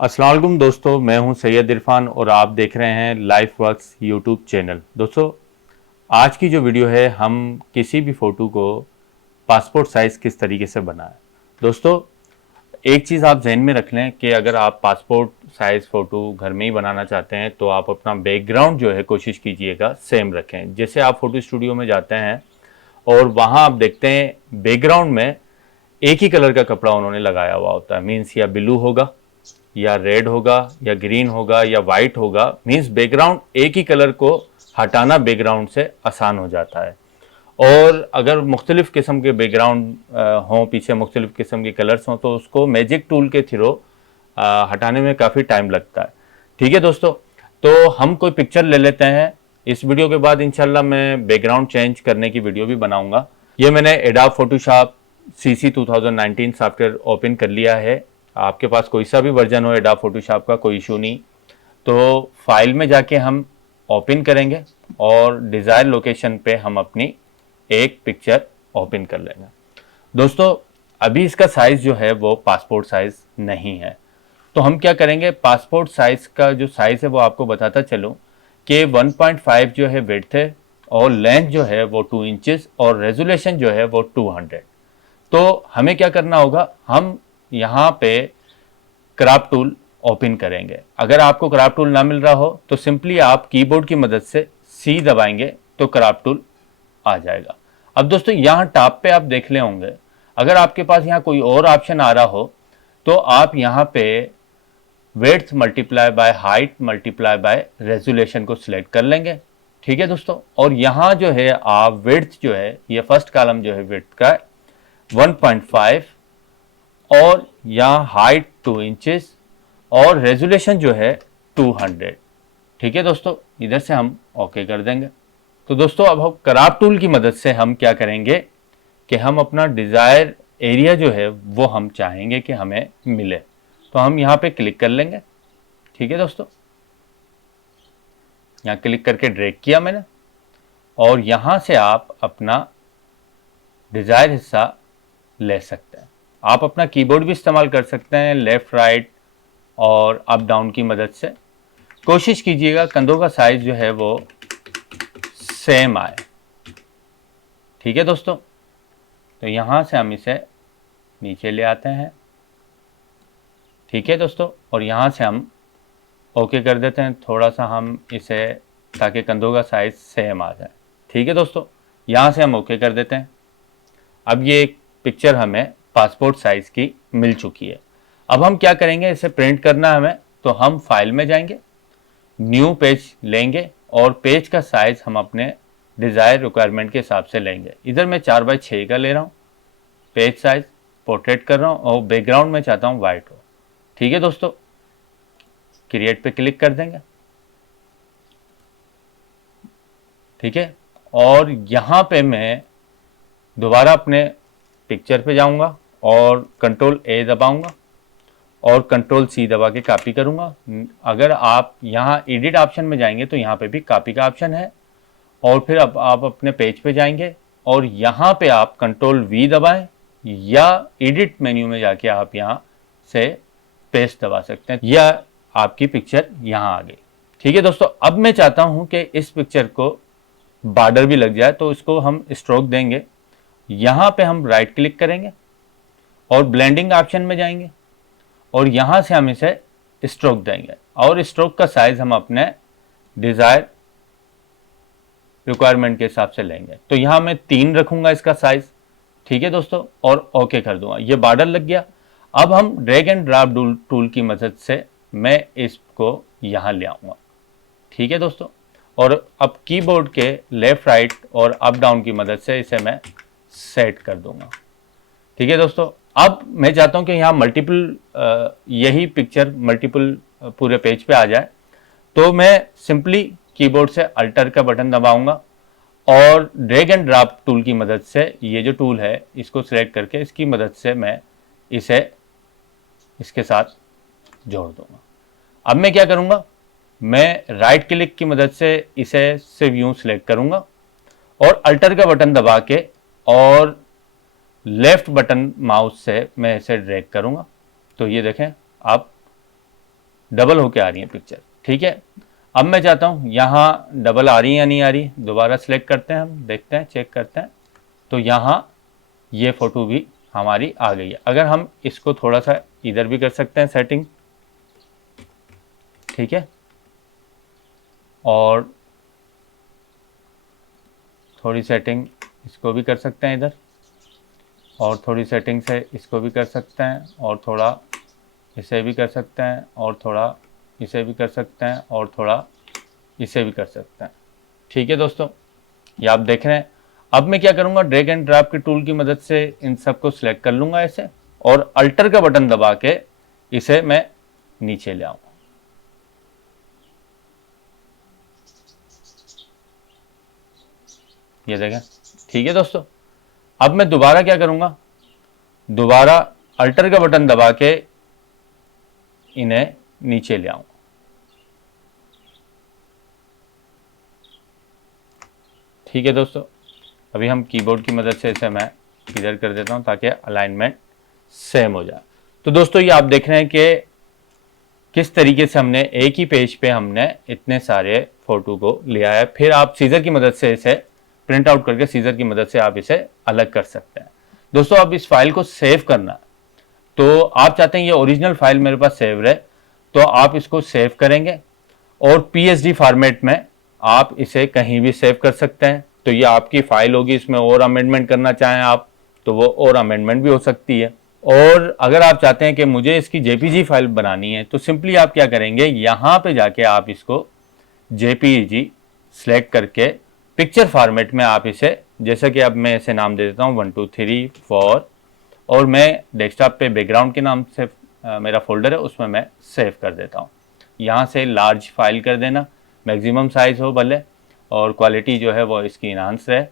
अस्सलाम वालेकुम दोस्तों, मैं हूं सैयद इरफान और आप देख रहे हैं लाइफ वर्क्स यूट्यूब चैनल। दोस्तों, आज की जो वीडियो है, हम किसी भी फ़ोटो को पासपोर्ट साइज़ किस तरीके से बनाएं। दोस्तों, एक चीज़ आप जहन में रख लें कि अगर आप पासपोर्ट साइज़ फ़ोटो घर में ही बनाना चाहते हैं तो आप अपना बैकग्राउंड जो है कोशिश कीजिएगा सेम रखें। जैसे आप फ़ोटो स्टूडियो में जाते हैं और वहाँ आप देखते हैं बैकग्राउंड में एक ही कलर का कपड़ा उन्होंने लगाया हुआ होता है। मीन्स या ब्लू होगा या रेड होगा या ग्रीन होगा या वाइट होगा। मीन्स बैकग्राउंड एक ही कलर को हटाना बैकग्राउंड से आसान हो जाता है। और अगर मुख्तलिफ़ किस्म के बैकग्राउंड हों, पीछे मुख्तलिफ़ किस्म के कलर्स हों, तो उसको मैजिक टूल के थ्रू हटाने में काफ़ी टाइम लगता है। ठीक है दोस्तों, तो हम कोई पिक्चर ले लेते हैं। इस वीडियो के बाद इंशाल्लाह मैं बैकग्राउंड चेंज करने की वीडियो भी बनाऊंगा। ये मैंने adobe Photoshop CC 2019 software open कर लिया है। आपके पास कोई सा भी वर्जन हो एडोब फोटोशॉप का, कोई इशू नहीं। तो फाइल में जाके हम ओपन करेंगे और डिज़ायर लोकेशन पे हम अपनी एक पिक्चर ओपन कर लेंगे। दोस्तों, अभी इसका साइज़ जो है वो पासपोर्ट साइज़ नहीं है, तो हम क्या करेंगे, पासपोर्ट साइज़ का जो साइज़ है वो आपको बताता चलूँ कि 1.5 जो है विड्थ है और लेंथ जो है वो 2 इंचेस और रेजोल्यूशन जो है वो 200। तो हमें क्या करना होगा, हम यहाँ पे क्रॉप टूल ओपन करेंगे। अगर आपको क्रॉप टूल ना मिल रहा हो तो सिंपली आप कीबोर्ड की मदद से सी दबाएंगे तो क्रॉप टूल आ जाएगा। अब दोस्तों, यहाँ टॉप पे आप देख ले होंगे, अगर आपके पास यहाँ कोई और ऑप्शन आ रहा हो तो आप यहाँ पे width multiply by height multiply by resolution को सिलेक्ट कर लेंगे। ठीक है दोस्तों, और यहाँ जो है आप विड्थ जो है, ये फर्स्ट कॉलम जो है विड्थ का 1.5 और यहाँ हाइट 2 इंचेस और रेजोल्यूशन जो है 200। ठीक है दोस्तों, इधर से हम ओके कर देंगे। तो दोस्तों, अब हम क्रॉप टूल की मदद से हम क्या करेंगे कि हम अपना डिज़ायर एरिया जो है वो हम चाहेंगे कि हमें मिले, तो हम यहाँ पे क्लिक कर लेंगे। ठीक है दोस्तों, यहाँ क्लिक करके ड्रैग किया मैंने और यहाँ से आप अपना डिज़ायर हिस्सा ले सकते हैं। आप अपना कीबोर्ड भी इस्तेमाल कर सकते हैं, लेफ़्ट राइट और अप डाउन की मदद से। कोशिश कीजिएगा कंधों का साइज़ जो है वो सेम आए। ठीक है दोस्तों, तो यहाँ से हम इसे नीचे ले आते हैं। ठीक है दोस्तों, और यहाँ से हम ओके कर देते हैं थोड़ा सा हम इसे, ताकि कंधों का साइज़ सेम आ जाए। ठीक है दोस्तों, यहाँ से हम ओके कर देते हैं। अब ये एक पिक्चर हमें पासपोर्ट साइज़ की मिल चुकी है। अब हम क्या करेंगे, इसे प्रिंट करना है हमें, तो हम फाइल में जाएंगे, न्यू पेज लेंगे और पेज का साइज़ हम अपने डिज़ायर रिक्वायरमेंट के हिसाब से लेंगे। इधर मैं 4x6 का ले रहा हूँ पेज साइज़, पोर्ट्रेट कर रहा हूँ और बैकग्राउंड में चाहता हूँ वाइट हो। ठीक है दोस्तों, क्रिएट पे क्लिक कर देंगे। ठीक है, और यहाँ पे मैं दोबारा अपने पिक्चर पे जाऊँगा और कंट्रोल A दबाऊँगा और कंट्रोल C दबा के कॉपी करूँगा। अगर आप यहाँ एडिट ऑप्शन में जाएंगे तो यहाँ पे भी कॉपी का ऑप्शन है, और फिर अब आप अपने पेज पे जाएंगे और यहाँ पे आप कंट्रोल V दबाएं या एडिट मेन्यू में जाके आप यहाँ से पेस्ट दबा सकते हैं, या आपकी पिक्चर यहाँ आ गई। ठीक है दोस्तों, अब मैं चाहता हूँ कि इस पिक्चर को बॉर्डर भी लग जाए, तो इसको हम स्ट्रोक देंगे। यहाँ पे हम राइट क्लिक करेंगे और ब्लेंडिंग ऑप्शन में जाएंगे और यहाँ से हम इसे स्ट्रोक देंगे और स्ट्रोक का साइज हम अपने डिज़ायर रिक्वायरमेंट के हिसाब से लेंगे। तो यहाँ मैं 3 रखूँगा इसका साइज। ठीक है दोस्तों, और ओके कर दूंगा। ये बॉर्डर लग गया। अब हम ड्रैग एंड ड्रॉप टूल की मदद से मैं इसको यहाँ ले आऊँगा। ठीक है दोस्तों, और अब कीबोर्ड के लेफ़्ट राइट और अप डाउन की मदद से इसे मैं सेट कर दूंगा। ठीक है दोस्तों, अब मैं चाहता हूं कि यहाँ मल्टीपल यही पिक्चर मल्टीपल पूरे पेज पे आ जाए, तो मैं सिंपली कीबोर्ड से अल्टर का बटन दबाऊंगा और ड्रैग एंड ड्रॉप टूल की मदद से, ये जो टूल है इसको सिलेक्ट करके इसकी मदद से मैं इसे इसके साथ जोड़ दूंगा। अब मैं क्या करूंगा, मैं राइट क्लिक की मदद से इसे सिर्फ यूं सिलेक्ट करूंगा और अल्टर का बटन दबा के और लेफ्ट बटन माउस से मैं इसे ड्रैग करूंगा। तो ये देखें, अब डबल होके आ रही है पिक्चर। ठीक है, अब मैं चाहता हूँ यहाँ डबल आ रही है या नहीं आ रही, दोबारा सेलेक्ट करते हैं, हम देखते हैं, चेक करते हैं। तो यहाँ ये फ़ोटो भी हमारी आ गई है। अगर हम इसको थोड़ा सा इधर भी कर सकते हैं सेटिंग, ठीक है, और थोड़ी सेटिंग इसको भी कर सकते हैं इधर, और थोड़ी सेटिंग से इसको भी कर सकते हैं, और थोड़ा इसे भी कर सकते हैं, और थोड़ा इसे भी कर सकते हैं, और थोड़ा इसे भी कर सकते हैं। ठीक है दोस्तों, ये आप देख रहे हैं। अब मैं क्या करूंगा, ड्रैग एंड ड्रॉप के टूल की मदद से इन सबको सिलेक्ट कर लूंगा ऐसे, और अल्टर का बटन दबा के इसे मैं नीचे ले आऊंगा। ये देखें। ठीक है दोस्तों, अब मैं दोबारा क्या करूंगा, दोबारा अल्टर का बटन दबा के इन्हें नीचे ले आऊंगा। ठीक है दोस्तों, अभी हम कीबोर्ड की मदद से इसे मैं इधर कर देता हूं ताकि अलाइनमेंट सेम हो जाए। तो दोस्तों ये आप देख रहे हैं कि किस तरीके से हमने एक ही पेज पे हमने इतने सारे फोटो को लिया है। फिर आप सीजर की मदद से इसे प्रिंट आउट करके सीजर की मदद से आप इसे अलग कर सकते हैं। दोस्तों अब इस फाइल को सेव करना, तो आप चाहते हैं ये ओरिजिनल फाइल मेरे पास सेव रहे, तो आप इसको सेव करेंगे और PSD फॉर्मेट में आप इसे कहीं भी सेव कर सकते हैं। तो ये आपकी फाइल होगी, इसमें और अमेंडमेंट करना चाहें आप तो वो और अमेंडमेंट भी हो सकती है। और अगर आप चाहते हैं कि मुझे इसकी JPG फाइल बनानी है तो सिंपली आप क्या करेंगे, यहाँ पे जाके आप इसको JPG सेलेक्ट करके पिक्चर फॉर्मेट में आप इसे, जैसे कि अब मैं इसे नाम दे देता हूँ 1 2 3 4, और मैं डेस्कटॉप पे बैकग्राउंड के नाम से मेरा फोल्डर है उसमें मैं सेव कर देता हूँ। यहाँ से लार्ज फाइल कर देना, मैक्सिमम साइज हो भले, और क्वालिटी जो है वो इसकी इनहांस है।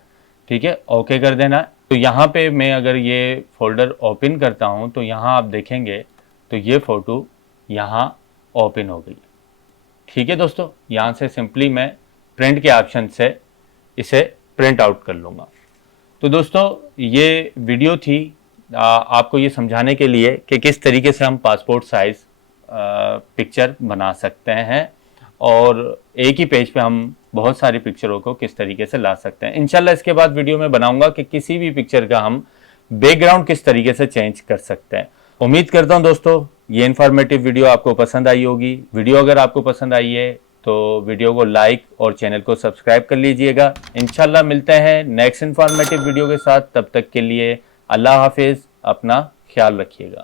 ठीक है, ओके कर देना। तो यहाँ पे मैं अगर ये फोल्डर ओपन करता हूँ तो यहाँ आप देखेंगे तो ये फ़ोटो यहाँ ओपन हो गई। ठीक है दोस्तों, यहाँ से सिंपली मैं प्रिंट के ऑप्शन से इसे प्रिंट आउट कर लूँगा। तो दोस्तों ये वीडियो थी आपको ये समझाने के लिए कि किस तरीके से हम पासपोर्ट साइज़ पिक्चर बना सकते हैं, और एक ही पेज पे हम बहुत सारी पिक्चरों को किस तरीके से ला सकते हैं। इंशाल्लाह इसके बाद वीडियो में बनाऊंगा कि किसी भी पिक्चर का हम बैकग्राउंड किस तरीके से चेंज कर सकते हैं। उम्मीद करता हूं दोस्तों ये इन्फॉर्मेटिव वीडियो आपको पसंद आई होगी। वीडियो अगर आपको पसंद आई है तो वीडियो को लाइक और चैनल को सब्सक्राइब कर लीजिएगा। इंशाल्लाह मिलते हैं नेक्स्ट इन्फॉर्मेटिव वीडियो के साथ, तब तक के लिए अल्लाह हाफिज़, अपना ख्याल रखिएगा।